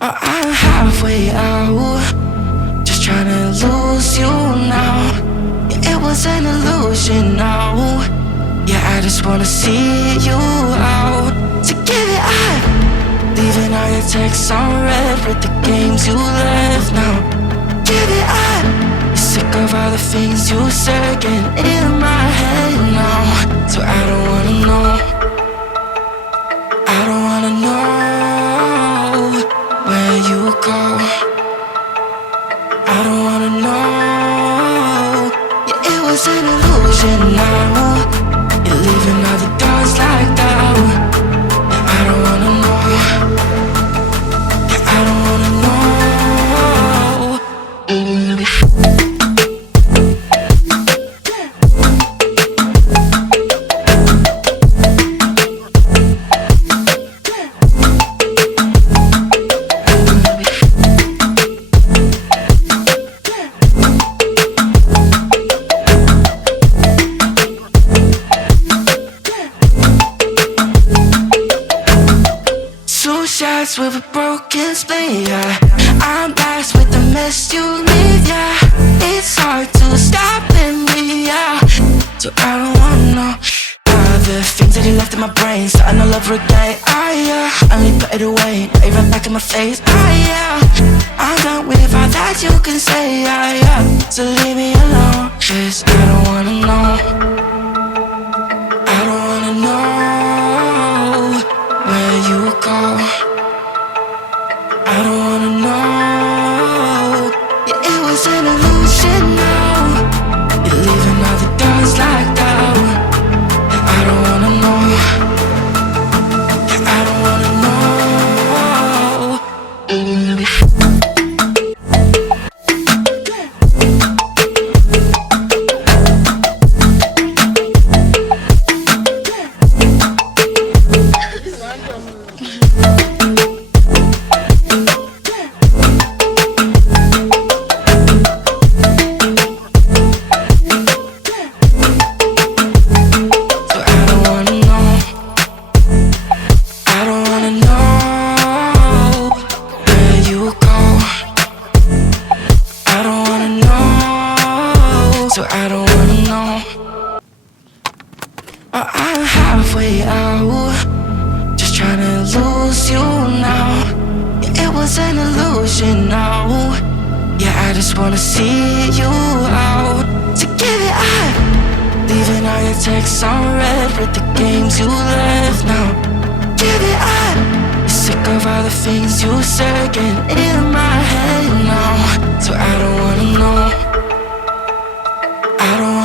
I'm halfway out, just trying to lose you now. Yeah, it was an illusion now. Yeah, I just wanna see you out. So give it up, leaving all your texts on red with the games you left now. Give it up, you're sick of all the things you said getting in my head now. So I don't wanna know, I don't wanna know where you go. I don't wanna know. Yeah, it was an illusion now. You're leaving all the doors locked out. Yeah, I don't wanna know. Yeah, I don't wanna know. Shots with a broken spleen, yeah. I'm blessed with the mess you leave, yeah. It's hard to stop in me, yeah. So I don't wanna know all the things that you left in my brain, starting all over again, yeah. I only put it away, now you right back in my face, yeah. I'm done with all that you can say, yeah. So leave me alone, 'cause I don't wanna know. I don't wanna know where you go. I don't wanna know. Yeah, it was an illusion now. You're leaving all the doors locked out. Yeah, I don't wanna know. Yeah, I don't wanna know. So I don't wanna know. I'm halfway out, just trying to lose you now. Yeah, it was an illusion now. Yeah, I just wanna see you out. So give it up, leaving all your texts on red with the games you left now. Give it up, you're sick of all the things you said getting in my head now. So I don't wanna know. I don't